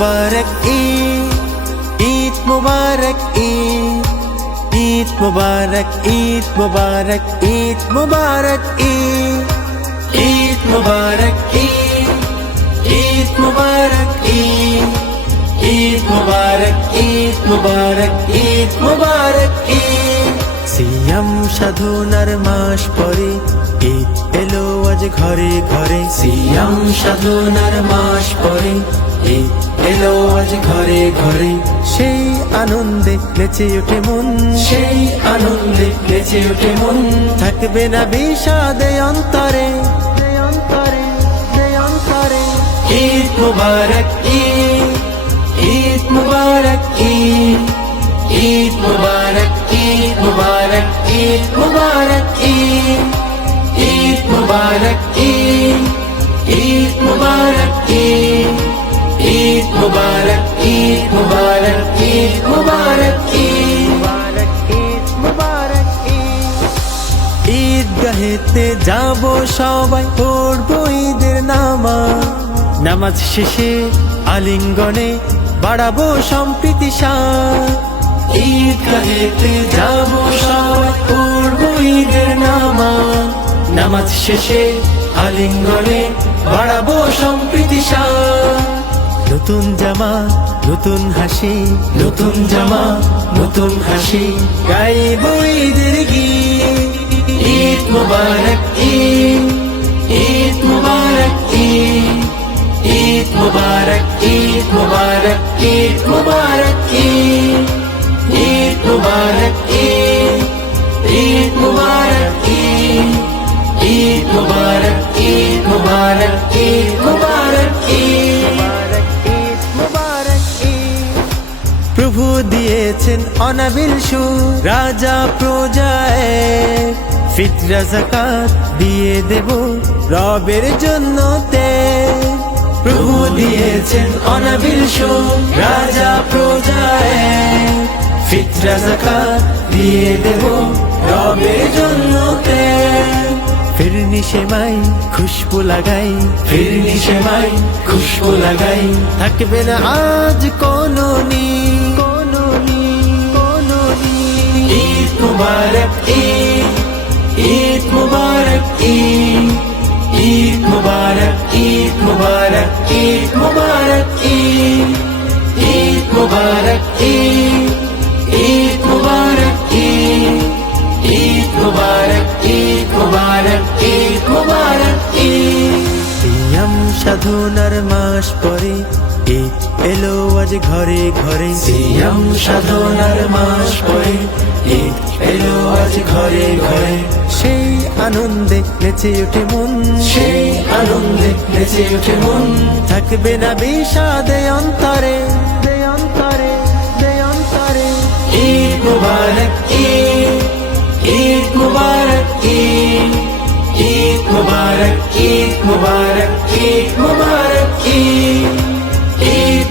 মুবারক ঈদ ঈদ মুবারক ঈদ ঈদ মুবারক ঈদ মুবারক ঈদ মুবারক ঈদ ঈদ মুবারক ঈদ ঈদ মুবারক ঈদ ঈদ মুবারক ঈদ মুবারক ঈদ মুবারক ঈদ। সিয়াম সাধনার মাস পরে ঈদ এলো আজ ঘরে ঘরে। সিয়াম সাধনার মাস পরে ঈদ এলো আজ ঘরে ঘরে। সেই আনন্দে নেচে ওঠে মন। সেই আনন্দে নেচে ওঠে মন। থাকবে না বিষাদে অন্তরে অন্তরে অন্তরে। ঈদ মুবারক ঈদ। ঈদ মুবারক ঈদ। ঈদ মুবারক ঈদ মুবারক ঈদ মুবারক ঈদ। ঈদ মুবারক ঈদ। ঈদ মুবারক ঈদ। ঈদ। মুবারক ঈদ ঈদ। ঈদ ঈদগাহেতে যাব সবাই পড়ব ঈদের নামাজ। নামাজ শেষে আলিঙ্গনে বাড়াবো সম্প্রীতি সার ঈদগাহেতে যাব সবাই পড়ব ঈদের নামাজ। নামাজ শেষে আলিঙ্গনে বাড়াবো সম্প্রীতি সার নতুন জামা, নতুন হাসি, নতুন জামা, নতুন হাসি। গাইব ঈদের গীত, ঈদ মুবারক, ঈদ ঈদ মুবারক, ঈদ ঈদ মুবারক ঈদ মুবারক ঈদ মুবারক, ঈদ ঈদ মুবারক, ঈদ। প্রভু দিয়েছেন অনাবিল রাজা প্রজায় ফিতরা জাকাত দিয়ে দেব রবের জন্য তে প্রভু দিয়েছেন অনাবিল রাজা প্রজায় ফিতরা জাকাত দিয়ে দেব রবের জন্য তে ফিরনি সেমাই খুশবু লাগাই। ফিরনি সেমাই খুশবু লাগাই। থাকবে না আজ কোনো ঈদ মুবারক ঈদ ঈদ মুবারক ঈদ ঈদ মুবারক ঈদ মুবারক ঈদ মুবারক ঈদ ঈদ মুবারক ঈদ ঈদ মুবারক ঈদ ঈদ মুবারক ঈদ মুবারক ঈদ মুবারক ঈদ সাধনার মাস পরে ঈদ এলো আজ ঘরে ঘরে। সিয়াম সাধনার মাস পরে ঈদ এলো আজ ঘরে ঘরে। সেই আনন্দে নেচে ওঠে মন। সেই আনন্দে নেচে ওঠে মন। থাকবে না বিষাদে অন্তরে। অন্তরে অন্তরে। ঈদ মুবারক ঈদ। ঈদ মুবারক ঈদ। ঈদ মুবারক ঈদ মুবারক ঈদ মুবারক ঈদ।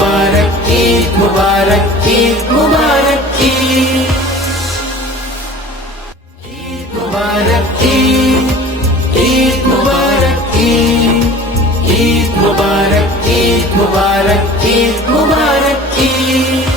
മുബാരക് ഈദ് മുബാരക് ഈദ് മുബാരക് ഈദ് മുബാരക് ഈദ് മുബാരക് ഈദ് മുബാരക് ഈദ് മുബാരക് ഈദ് മുബാരക് ഈദ്